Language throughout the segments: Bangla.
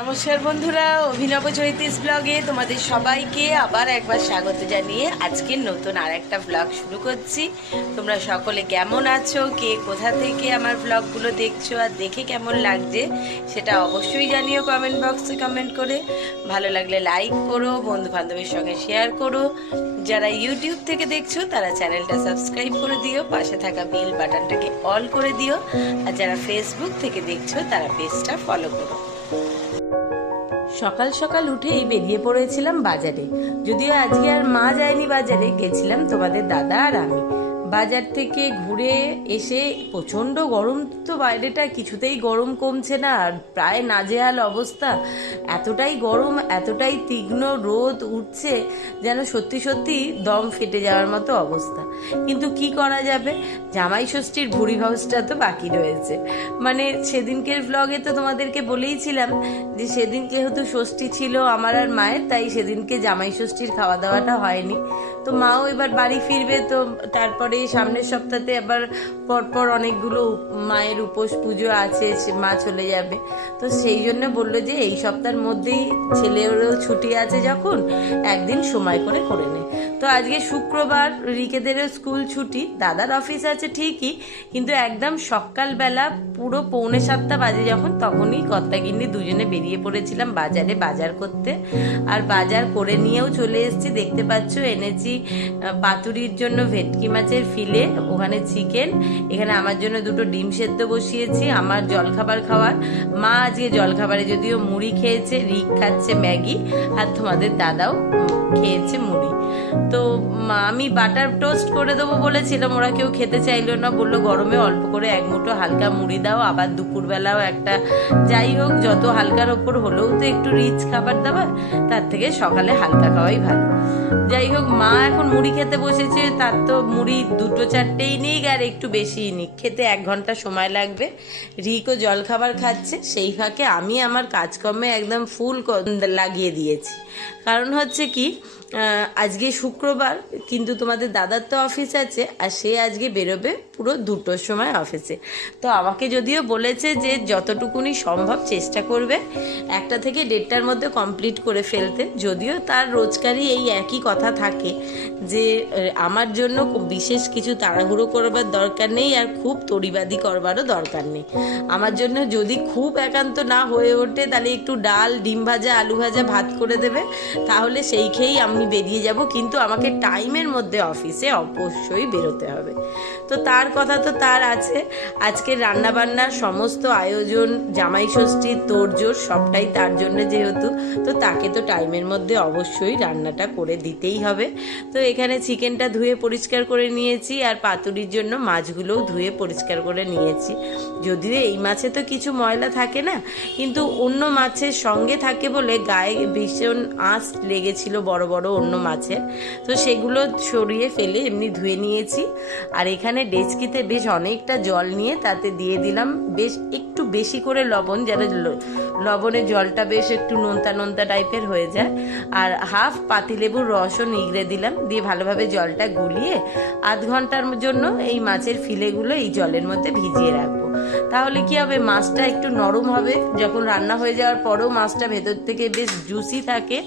নমস্কার বন্ধুরা, অভিনব চৈতিস ব্লগে তোমাদের সবাইকে আবার একবার স্বাগত জানিয়ে আজকে নতুন আর একটা ব্লগ শুরু করছি। তোমরা সকলে কেমন আছো, কে কোথা থেকে আমার ব্লগগুলো দেখছো আর দেখে কেমন লাগছে সেটা অবশ্যই জানিও কমেন্ট বক্সে কমেন্ট করে। ভালো লাগলে লাইক করো, বন্ধু বান্ধবের সঙ্গে শেয়ার করো। যারা ইউটিউব থেকে দেখছো তারা চ্যানেলটা সাবস্ক্রাইব করে দিও, পাশে থাকা বেল বাটনটাকে অল করে দিও। আর যারা ফেসবুক থেকে দেখছো তারা পেজটা ফলো করো। সকাল সকাল উঠেই বেরিয়ে পড়েছিলাম বাজারে। যদিও আজকে আর মা যায়নি বাজারে, গেছিলাম তোমাদের দাদা আর আমি। বাজার থেকে ঘুরে এসে প্রচণ্ড গরম, তো বাইরেটা কিছুতেই গরম কমছে না, আর প্রায় নাজেহাল অবস্থা। এতটাই গরম, এতটাই তীক্ষ্ণ রোদ উঠছে যেন সত্যি সত্যি দম ফেটে যাওয়ার মতো অবস্থা। কিন্তু কি করা যাবে, জামাই ষষ্ঠীর ভুড়ি ভাউজটা তো বাকি রয়েছে। মানে সেদিনকের ব্লগে তো তোমাদেরকে বলেইছিলাম যে সেদিন যেহেতু ষষ্ঠী ছিল আমার আর মায়ের, তাই সেদিনকে জামাই ষষ্ঠীর খাওয়া দাওয়াটা হয়নি। তো মাও এবার বাড়ি ফিরবে, তো তারপরে সামনের সপ্তাহে আবার পরপর অনেকগুলো মায়ের উপোস পুজো আছে, মা চলে যাবে। তো সেই জন্য বললো যে এই সপ্তাহের মধ্যেই ছেলেরও ছুটি আছে, যখন একদিন সময় করে করে নে। তো আজকে শুক্রবার, রিকেদেরও স্কুল ছুটি, দাদার অফিস আছে ঠিকই, কিন্তু একদম সকালবেলা পুরো 6:45 বাজে যখন, তখনই কর্তাগিন্নি দুজনে বেরিয়ে পড়েছিলাম বাজারে বাজার করতে। আর বাজার করে নিয়েও চলে এসেছি, দেখতে পাচ্ছ এনেছি পাতুরির জন্য ভেটকি মাছের ফিলে, ওখানে চিকেন, এখানে আমার জন্য দুটো ডিম সেদ্ধ বসিয়েছি। আমার জলখাবার খাওয়ার, মা আজকে জলখাবারে যদিও মুড়ি খেয়েছে, রিক খাচ্ছে ম্যাগি, আর তোমাদের দাদাও খেয়েছে মুড়ি। তো আমি বাটার টোস্ট করে দেবো বলেছিলাম, ওরা কেউ খেতে চাইলো না, বললো গরমে অল্প করে এক মুঠো হালকা মুড়ি দাও, আবার দুপুরবেলাও একটা, যাই হোক যত হালকার ওপর হলেও তো একটু রিচ খাবার দাবার, তার থেকে সকালে হালকা খাওয়াই ভালো। যাই হোক, মা এখন মুড়ি খেতে বসেছে, তার তো মুড়ি দুটো চারটেই নিক আর একটু বেশিই নিক, খেতে 1 ঘন্টা সময় লাগবে। রিকও জলখাবার খাচ্ছে, সেই ফাঁকে আমি আমার কাজকর্মে একদম ফুল লাগিয়ে দিয়েছি। কারণ হচ্ছে কি, আজকে শুক্রবার, কিন্তু তোমাদের দাদার তো অফিস আছে, আর সে আজকে বেরোবে পুরো 2টোর সময় অফিসে। তো আমাকে যদিও বলেছে যে যতটুকুনি সম্ভব চেষ্টা করবে 1টা থেকে 1:30টার মধ্যে কমপ্লিট করে ফেলতে। যদিও তার রোজকারই এই একই কথা থাকে যে আমার জন্য বিশেষ কিছু তাড়াহুড়ো করবার দরকার নেই, আর খুব তড়িবাদি করবারও দরকার নেই। আমার জন্য যদি খুব একান্ত না হয়ে ওঠে, তাহলে একটু ডাল, ডিম ভাজা, আলু ভাজা, ভাত করে দেবে, তাহলে সেই খেয়েই আমি বেরিয়ে যাব। কিন্তু আমাকে টাইমের মধ্যে অফিসে অবশ্যই বেরোতে হবে। তো তার কথা তো তার আছে। আজকে রান্নাবান্নার সমস্ত আয়োজন, জামাই ষষ্ঠীর তোড়জোড় সবটাই তার জন্য যেহেতু, তো তাকে তো টাইমের মধ্যে অবশ্যই রান্নাটা করে দিতেই হবে। তো এখানে চিকেনটা ধুয়ে পরিষ্কার করে নিয়েছি, আর পাতুরির জন্য মাছগুলোও ধুয়ে পরিষ্কার করে নিয়েছি। যদিও এই মাছে তো কিছু ময়লা থাকে না, কিন্তু অন্য মাছের সঙ্গে থাকে বলে গায়ে ভীষণ আঁশ লেগেছিল বড় বড় অন্য মাছের, তো সেগুলো সরিয়ে ফেলে এমনি ধুয়ে নিয়েছি। আর এখানে ডেচকিতে বেশ অনেকটা জল নিয়ে তাতে দিয়ে দিলাম বেশ একটু বেশি করে লবণ, যেন লবণের জলটা বেশ একটু নোনতা নোনতা টাইপের হয়ে যায়। আর হাফ পাতিলেবুর রসও নিগড়ে দিলাম, দিয়ে ভালোভাবে জলটা গুলিয়ে 1/2 ঘন্টার জন্য এই মাছের ফিলেগুলো এই জলের মধ্যে ভিজিয়ে রাখবো। তাহলে কি হবে, মাছটা একটু নরম হবে, যখন রান্না হয়ে যাওয়ার পরেও মাছটা ভেতর থেকে বেশ জুসি থাকে।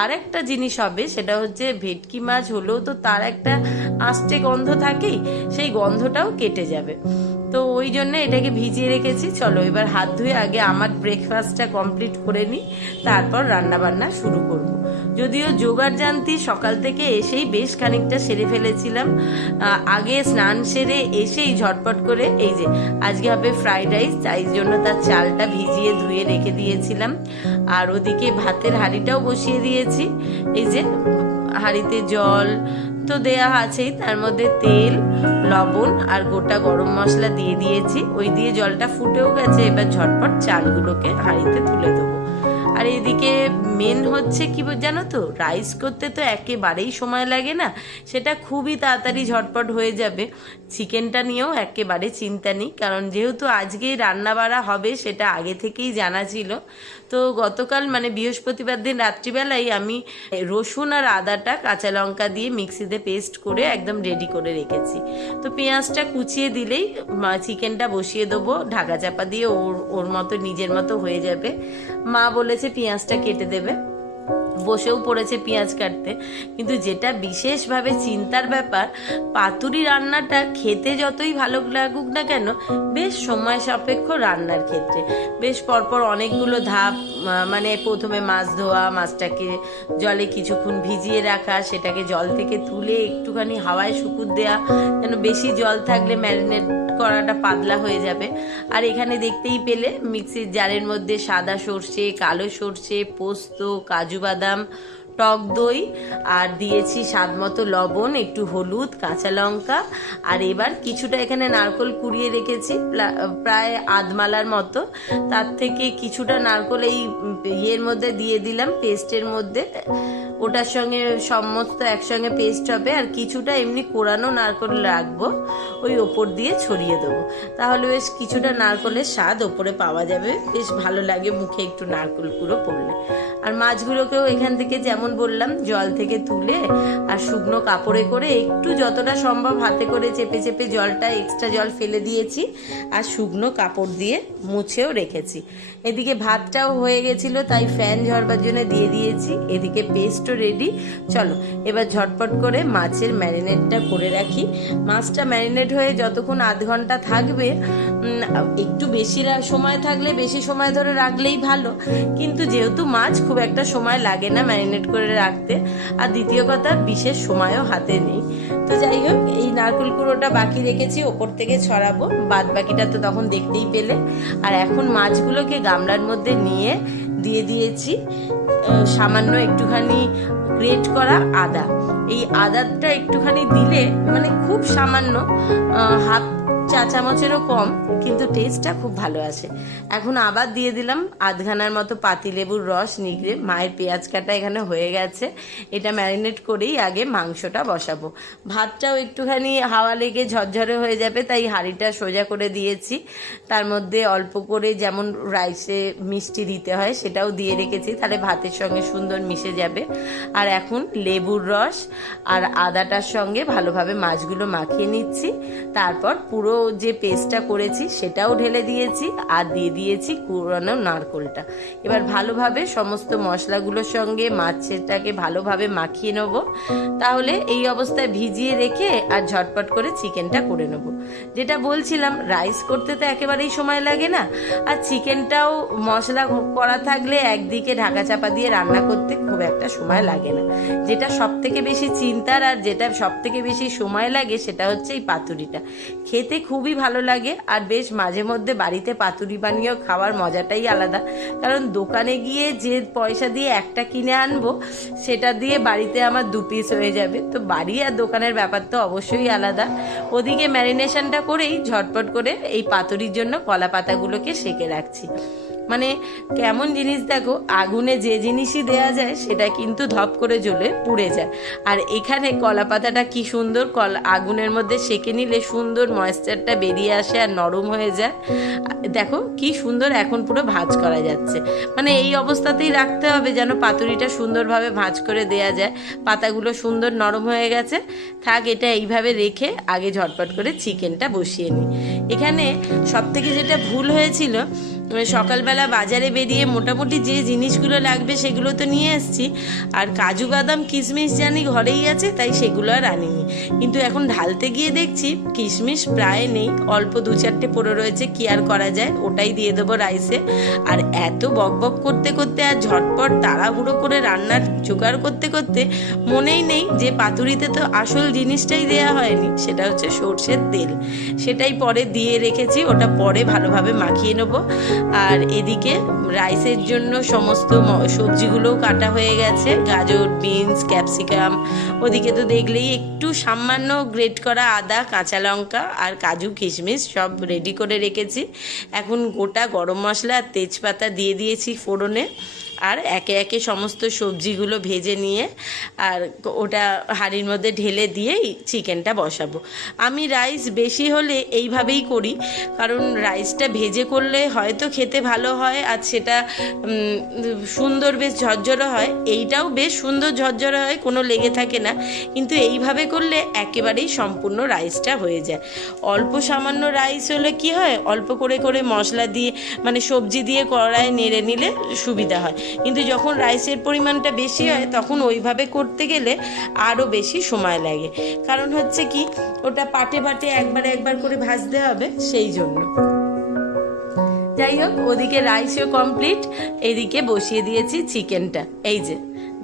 আর একটা জিনিস হবে, সেটা হচ্ছে ভেটকি মাছ হলেও তো তার একটা আস্তে গন্ধ থাকেই, সেই গন্ধটাও কেটে যাবে। তো ওই জন্য এটাকে ভিজিয়ে রেখেছি। চলো এবার হাত ধুয়ে আগে আমার ব্রেকফাস্টটা কমপ্লিট করে নিই, তারপর রান্না বান্না শুরু করব। যদিও জোগাড় জানতি সকাল থেকে এসেই বেশ খানিকটা সেরে ফেলেছিলাম। আগে স্নান সেরে এসেই ঝটপট করে এই যে আজকে হবে ফ্রাইড রাইস, তাই জন্য তার চালটা ভিজিয়ে ধুয়ে রেখে দিয়েছিলাম। আর ওদিকে ভাতের হাঁড়িটাও বসিয়ে দিয়েছি। এই যে হাঁড়িতে জল তো দেয়া আছেই, তার মধ্যে তেল, লবণ আর গোটা গরম মশলা দিয়ে দিয়েছি। ওই দিয়ে জলটা ফুটেও গেছে, এবার ঝটপট চালগুলোকে হাঁড়িতে তুলে দেবো। আর এদিকে মেন হচ্ছে কি জানো তো, রাইস করতে তো একেবারেই সময় লাগে না, সেটা খুবই তাড়াতাড়ি ঝটপট হয়ে যাবে। চিকেনটা নিয়েও একেবারে চিন্তা নেই, কারণ যেহেতু আজকেই রান্না বাড়া হবে সেটা আগে থেকেই জানা ছিল। তো গতকাল মানে বৃহস্পতিবার দিন রাত্রিবেলায় আমি রসুন আর আদাটা কাঁচা লঙ্কা দিয়ে মিক্সিতে পেস্ট করে একদম রেডি করে রেখেছি। তো পেঁয়াজটা কুচিয়ে দিলেই চিকেনটা বসিয়ে দেবো, ঢাকা চাপা দিয়ে ওর মতো নিজের মতো হয়ে যাবে। মা বলেছে পেঁয়াজটা কেটে দেবে, বসেও পড়েছে পেঁয়াজ কাটতে। কিন্তু যেটা বিশেষভাবে চিন্তার ব্যাপার, পাতুরি রান্নাটা খেতে যতই ভালো লাগুক না কেন, বেশ সময় সাপেক্ষ রান্নার ক্ষেত্রে। বেশ পরপর অনেকগুলো ধাপ, মানে প্রথমে মাছ ধোয়া, মাছটাকে জলে কিছুক্ষণ ভিজিয়ে রাখা, সেটাকে জল থেকে তুলে একটুখানি হাওয়ায় শুকুর দেয়া, যেন বেশি জল থাকলে ম্যারিনেট করাটা পাতলা হয়ে যাবে। আর এখানে দেখতেই পেলে মিক্সির জারের মধ্যে সাদা সর্ষে, কালো সর্ষে, পোস্ত, কাজু বাদাম, টক দই, আর দিয়েছি স্বাদ মতো লবণ, একটু হলুদ, কাঁচা লঙ্কা। আর এবার কিছুটা এখানে নারকেল কুড়িয়ে রেখেছি, প্রায় আধমালার মতো। তার থেকে কিছুটা নারকেল এই ইয়ের মধ্যে দিয়ে দিলাম, পেস্টের মধ্যে। ওটার সঙ্গে সমস্ত একসঙ্গে পেস্ট হবে। আর কিছুটা এমনি কোরানো নারকেল রাখবো, ওই ওপর দিয়ে ছড়িয়ে দেবো। তাহলে বেশ কিছুটা নারকেলের স্বাদ ওপরে পাওয়া যাবে, বেশ ভালো লাগে মুখে একটু নারকেল কুড়ো পড়লে। আর মাছগুলোকেও এখান থেকে যেমন বললাম জল থেকে তুলে আর শুকনো কাপড়ে করে একটু যতটা সম্ভব হাতে করে চেপে চেপে জলটা, এক্সট্রা জল ফেলে দিয়েছি, আর শুকনো কাপড় দিয়ে মুছেও রেখেছি। এদিকে ভাতটাও হয়ে গেছিল, তাই ফ্যান ঝরবার জন্য দিয়ে দিয়েছি। এদিকে পেস্টও রেডি। চলো এবার ঝটপট করে মাছের ম্যারিনেটটা করে রাখি। মাছটা ম্যারিনেট হয়ে যতক্ষণ আধ ঘন্টা থাকবে, একটু বেশি সময় থাকলে বেশি সময় ধরে রাখলেই ভালো, কিন্তু যেহেতু মাছ খুব একটা সময় লাগে না ম্যারিনেট করে রাখতে, আর দ্বিতীয় কথা বিশেষ সময়ও হাতে নেই। তো যাই হোক, এই নারকেল কুড়োটা বাকি রেখেছি, ওপর থেকে ছড়াবো, বাদ বাকিটা তো তখন দেখতেই পেলে। আর এখন মাছগুলোকে গামলার মধ্যে নিয়ে দিয়ে দিয়েছি সামান্য একটুখানি গ্রেট করা আদা। এই আদাটা একটুখানি দিলে, মানে খুব সামান্য, হাফ চা চামচেরও কম, কিন্তু টেস্টটা খুব ভালো আসে। এখন আবার দিয়ে দিলাম আধখানার মতো পাতিলেবুর রস নিগড়ে। মায়ের পেঁয়াজ কাটা এখানে হয়ে গেছে, এটা ম্যারিনেট করেই আগে মাংসটা বসাবো। ভাতটাও একটুখানি হাওয়া লেগে ঝরঝরে হয়ে যাবে, তাই হাঁড়িটা সোজা করে দিয়েছি। তার মধ্যে অল্প করে যেমন রাইসে মিষ্টি দিতে হয় সেটাও দিয়ে রেখেছি, তাহলে ভাতের সঙ্গে সুন্দর মিশে যাবে। আর এখন লেবুর রস আর আদাটার সঙ্গে ভালোভাবে মাছগুলো মাখিয়ে নিচ্ছি। তারপর পুরো যে পেস্টটা করেছি সেটাও ঢেলে দিয়েছি, আর দিয়ে দিয়েছি কুড়ানো নারকেলটা। এবার ভালোভাবে সমস্ত মশলাগুলোর সঙ্গে মাছটাকে ভালোভাবে মাখিয়ে নেব। তাহলে এই অবস্থায় ভিজিয়ে রেখে আর ঝটপট করে চিকেনটা করে নেব। যেটা বলছিলাম, রাইস করতে তো একেবারেই সময় লাগে না, আর চিকেনটাও মশলা করা থাকলে একদিকে ঢাকা চাপা দিয়ে রান্না করতে খুব একটা সময় লাগে না। যেটা সব থেকে বেশি চিন্তার আর যেটা সব থেকে বেশি সময় লাগে সেটা হচ্ছে এই পাতুরিটা। খেতে খুবই ভালো লাগে, আর বেশ মাঝে মধ্যে বাড়িতে পাতুরি বানিয়েও খাওয়ার মজাটাই আলাদা। কারণ দোকানে গিয়ে যে পয়সা দিয়ে একটা কিনে আনবো, সেটা দিয়ে বাড়িতে আমার 2 পিস হয়ে যাবে। তো বাড়ি আর দোকানের ব্যাপার তো অবশ্যই আলাদা। ওদিকে ম্যারিনেশনটা করেই ঝটপট করে এই পাতুরির জন্য কলা পাতাগুলোকে সেঁকে রাখছি। মানে কেমন জিনিস দেখো, আগুনে যে জিনিসই দেয়া যায় সেটা কিন্তু ধপ করে জ্বলে পুড়ে যায়। আর এখানে কলা পাতাটা কি সুন্দর আগুনের মধ্যে সেঁকে নিলে সুন্দর ময়েশ্চারটা বেরিয়ে আসে আর নরম হয়ে যায়। দেখো কি সুন্দর এখন পুরো ভাঁজ করা যাচ্ছে। মানে এই অবস্থাতেই রাখতে হবে যেন পাতুরিটা সুন্দরভাবে ভাঁজ করে দেয়া যায়। পাতাগুলো সুন্দর নরম হয়ে গেছে, থাক এটা এইভাবে রেখে আগে ঝটপট করে চিকেনটা বসিয়ে নিই। এখানে সব থেকে যেটা ভুল হয়েছিল, সকালবেলা বাজারে বেরিয়ে মোটামুটি যে জিনিসগুলো লাগবে সেগুলো তো নিয়ে এসেছি, আর কাজু বাদাম কিশমিশ জানি ঘরেই আছে, তাই সেগুলো আর আনিনি। কিন্তু এখন ঢালতে গিয়ে দেখছি কিশমিশ প্রায় নেই, অল্প 2-4টে পড়ে রয়েছে। কি আর করা যায়, ওটাই দিয়ে দেবো রাইসে। আর এত বকবক করতে করতে আর ঝটপট তাড়াহুড়ো করে রান্নার জোগাড় করতে করতে মনেই নেই যে পাতুরিতে তো আসল জিনিসটাই দেয়া হয়নি, সেটা হচ্ছে সর্ষের তেল। সেটাই পরে দিয়ে রেখেছি, ওটা পরে ভালোভাবে মাখিয়ে নেবো। আর এদিকে রাইসের জন্য সমস্ত সবজিগুলোও কাটা হয়ে গেছে, গাজর, বিনস, ক্যাপসিকাম। ওদিকে তো দেখলেই একটু সামান্য গ্রেট করা আদা, কাঁচা লঙ্কা আর কাজু কিশমিশ সব রেডি করে রেখেছি। এখন গোটা গরম মশলা আর তেজপাতা দিয়ে দিয়েছি ফোড়নে। আর একে একে সমস্ত সবজিগুলো ভেজে নিয়ে আর ওটা হাঁড়ির মধ্যে ঢেলে দিয়েই চিকেনটা বসাবো। আমি রাইস বেশি হলে এইভাবেই করি, কারণ রাইসটা ভেজে করলে হয়তো খেতে ভালো হয় আর সেটা সুন্দর বেশ ঝরঝরে হয়। এইটাও বেশ সুন্দর ঝরঝরে হয়, কোনো লেগে থাকে না, কিন্তু এইভাবে করলে একেবারেই সম্পূর্ণ রাইসটা হয়ে যায়। অল্প সামান্য রাইস হলে কি হয়, অল্প করে করে মশলা দিয়ে মানে সবজি দিয়ে কড়ায় নেড়ে নিলে সুবিধা হয়, কিন্তু যখন রাইসের পরিমাণটা বেশি হয় তখন ওইভাবে করতে গেলে আরও বেশি সময় লাগে। কারণ হচ্ছে কি, ওটা পাটে পাটে একবার করে ভাজতে হবে, সেই জন্য। যাই হোক, ওদিকে রাইসও কমপ্লিট, এদিকে বসিয়ে দিয়েছি চিকেনটা। এই যে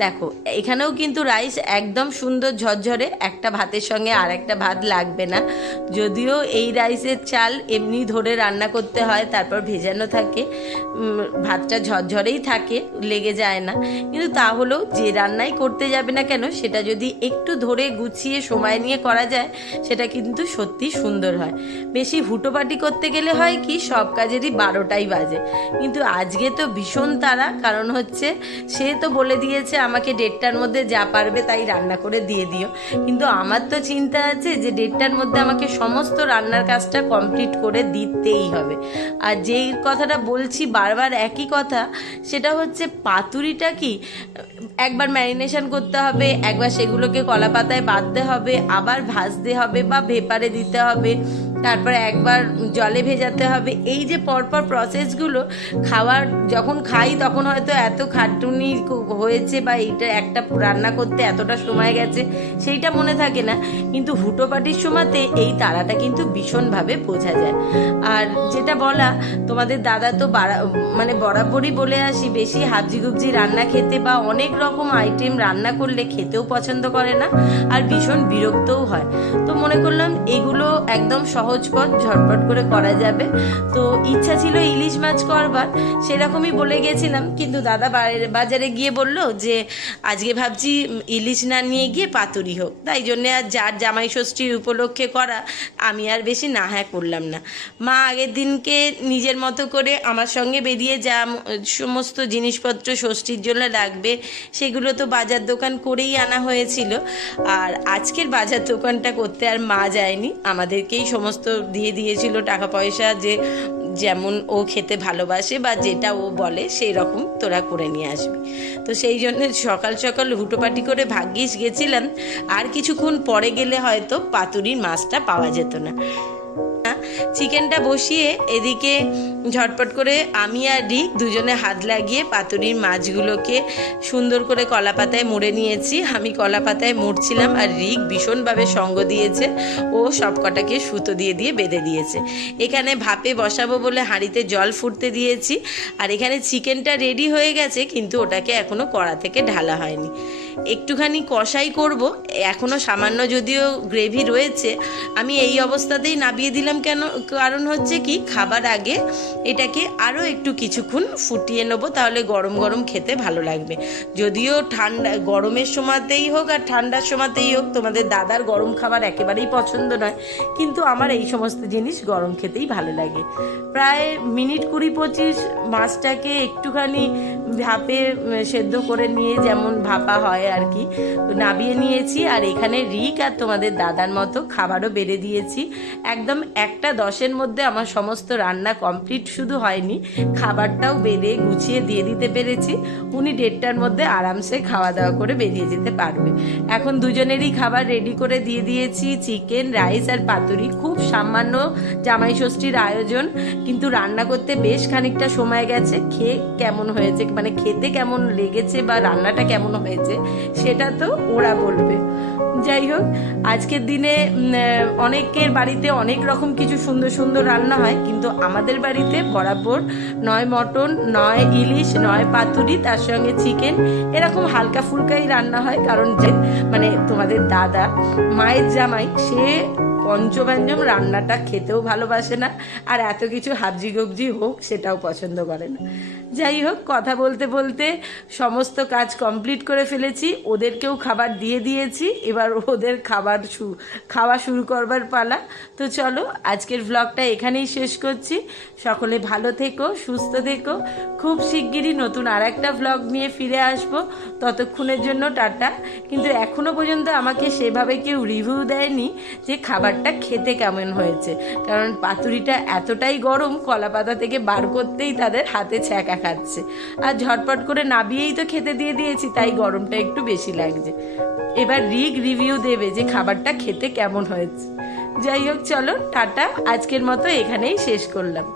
দেখো, এখানেও কিন্তু রাইস একদম সুন্দর ঝরঝরে, একটা ভাতের সঙ্গে আর একটা ভাত লাগবে না। যদিও এই রাইসের চাল এমনি ধরে রান্না করতে হয়, তারপর ভেজানো থাকে, ভাতটা ঝরঝরেই থাকে, লেগে যায় না, কিন্তু তাহলেও যে রান্নাই করতে যাবে না কেন সেটা যদি একটু ধরে গুছিয়ে সময় নিয়ে করা যায় সেটা কিন্তু সত্যি সুন্দর হয়। বেশি হুটোপাটি করতে গেলে হয় কি, সব কাজেরই 12টাই বাজে। কিন্তু আজকে তো ভীষণ তাড়া, কারণ হচ্ছে সে তো বলে দিয়েছে আমাকে 1:30টার মধ্যে যা পারবে তাই রান্না করে দিয়ে দিও, কিন্তু আমার তো চিন্তা আছে যে 1:30টার মধ্যে আমাকে সমস্ত রান্নার কাজটা কমপ্লিট করে দিতেই হবে। আর যেই কথাটা বলছি বারবার একই কথা, সেটা হচ্ছে পাতুরিটা কি একবার ম্যারিনেশন করতে হবে, একবার সেগুলোকে কলা পাতায় বাঁধতে হবে, আবার ভাজতে হবে বা ভেপারে দিতে হবে, তারপরে একবার জলে ভেজাতে হবে। এই যে পরপর প্রসেসগুলো, খাওয়ার যখন খাই তখন হয়তো এত খাটুনি হয়েছে বা এইটা একটা রান্না করতে এতটা সময় গেছে সেইটা মনে থাকে না, কিন্তু হুটোপাটির সময়তে এই তাড়াটা কিন্তু ভীষণভাবে বোঝা যায়। আর যেটা বলা, তোমাদের দাদা তো মানে বরাবরই বলে আসি, বেশি হাবজিগুবজি রান্না খেতে বা অনেক রকম আইটেম রান্না করলে খেতেও পছন্দ করে না, আর ভীষণ বিরক্তও হয়। তো মনে করলাম এগুলো একদম সহজ পথ, ঝটপট করে করা যাবে। তো ইচ্ছা ছিল ইলিশ মাছ করবার, সেরকমই বলে গেছিলাম, কিন্তু দাদা বাজারে গিয়ে বলল যে আজকে ভাবছি ইলিশ না নিয়ে গিয়ে পাতুরি হোক, তাই জন্যে আর যার জামাই ষষ্ঠীর উপলক্ষে করা, আমি আর বেশি না হ্যাঁ করলাম না। মা আগের দিনকে নিজের মতো করে আমার সঙ্গে বেরিয়ে যা সমস্ত জিনিসপত্র ষষ্ঠীর জন্য লাগবে সেগুলো তো বাজার দোকান করেই আনা হয়েছিল, আর আজকের বাজার দোকানটা করতে আর মা যায়নি, আমাদেরকেই সমস্ত দিয়ে দিয়েছিল টাকা পয়সা, যে যেমন ও খেতে ভালোবাসে বা যেটা ও বলে সেই রকম তোরা করে নিয়ে আসবি। তো সেই জন্য সকাল সকাল হুটোপাটি করে ভাগ্যিস গেছিলাম, আর কিছুক্ষণ পরে গেলে হয়তো পাতুরির মাছটা পাওয়া যেত না। চিকেনটা বসিয়ে এদিকে ঝটপট করে আমি আর রিক দুজনে হাত লাগিয়ে পাতুরির মাছগুলোকে সুন্দর করে কলা পাতায় মুড়ে নিয়েছি। আমি কলা পাতায় মুড়ছিলাম আর রিক ভীষণভাবে সঙ্গ দিয়েছে, ও সব কটাকে সুতো দিয়ে দিয়ে বেঁধে দিয়েছে। এখানে ভাপে বসাবো বলে হাঁড়িতে জল ফুটতে দিয়েছি, আর এখানে চিকেনটা রেডি হয়ে গেছে, কিন্তু ওটাকে এখনো কড়া থেকে ঢালা হয়নি। একটুখানি কষাই করব, এখনো সামান্য যদিও গ্রেভি রয়েছে, আমি এই অবস্থাতেই নামিয়ে দিলাম। কেন? কারণ হচ্ছে কি, খাবার আগে এটাকে আরও একটু কিছুক্ষণ ফুটিয়ে নেব, তাহলে গরম গরম খেতে ভালো লাগবে। যদিও ঠান্ডা গরমের সময়তেই হোক আর ঠান্ডার সময়তেই হোক তোমাদের দাদার গরম খাবার একেবারেই পছন্দ নয়, কিন্তু আমার এই সমস্ত জিনিস গরম খেতেই ভালো লাগে। প্রায় মিনিট 20-25 মাছটাকে একটুখানি ভাপে সেদ্ধ করে নিয়ে যেমন ভাপা হয় আর কি, নামিয়ে নিয়েছি। আর এখানে রিক আর তোমাদের দাদার মতো খাবারও বেড়ে দিয়েছি। একদম 1:10-এর মধ্যে আমার সমস্ত রান্না কমপ্লিট শুধু হয়নি, খাবারটাও বেড়ে গুছিয়ে দিয়ে দিতে পেরেছি। উনি 1:30টার মধ্যে আরামসে খাওয়া দাওয়া করে বেরিয়ে যেতে পারবে। এখন দুজনেরই খাবার রেডি করে দিয়ে দিয়েছি, চিকেন, রাইস আর পাতুরি। খুব সামান্য জামাই ষষ্ঠীর আয়োজন, কিন্তু রান্না করতে বেশ খানিকটা সময় গেছে। খেয়ে কেমন হয়েছে, মানে খেতে কেমন লেগেছে বা রান্নাটা কেমন হয়েছে সেটা তো ওরা বলবে। যাই হোক, আজকের দিনে অনেকের বাড়িতে অনেক রকম কিছু সুন্দর সুন্দর রান্না হয়, কিন্তু আমাদের বাড়িতে বরাবর নয় মটন, নয় ইলিশ, নয় পাতুরি, তার সঙ্গে চিকেন, এরকম হালকা ফুলকাই রান্না হয়। কারণ যে মানে তোমাদের দাদা মায়ের জামাই, সে পঞ্চব্যঞ্জন রান্নাটা খেতেও ভালোবাসে না, আর এত কিছু হাবজি গবজি হোক সেটাও পছন্দ করে না। যাই হোক, কথা বলতে বলতে সমস্ত কাজ কমপ্লিট করে ফেলেছি, ওদেরকেও খাবার দিয়ে দিয়েছি, এবার ওদের খাওয়া শুরু করবার পালা। তো চলো আজকের ভ্লগটা এখানেই শেষ করছি। সকলে ভালো থেকো, সুস্থ থেকো। খুব শিগগিরই নতুন আর একটা ভ্লগ নিয়ে ফিরে আসবো, ততক্ষণের জন্য টাটা। কিন্তু এখনো পর্যন্ত আমাকে সেভাবে কেউ রিভিউ দেয়নি যে খাবারটা খেতে কেমন হয়েছে, কারণ পাতুরিটা এতটাই গরম, কলা পাতা থেকে বার করতেই তাদের হাতে ছ্যাঁকা খাচ্ছে, আর ঝটপট করে নাবিয়েই তো খেতে দিয়ে দিয়েছি, তাই গরমটা একটু বেশি লাগছে। এবার রিভিউ দেবে যে খাবারটা খেতে কেমন হয়েছে। যাই হোক, চলো টাটা, আজকের মতো এখানেই শেষ করলাম।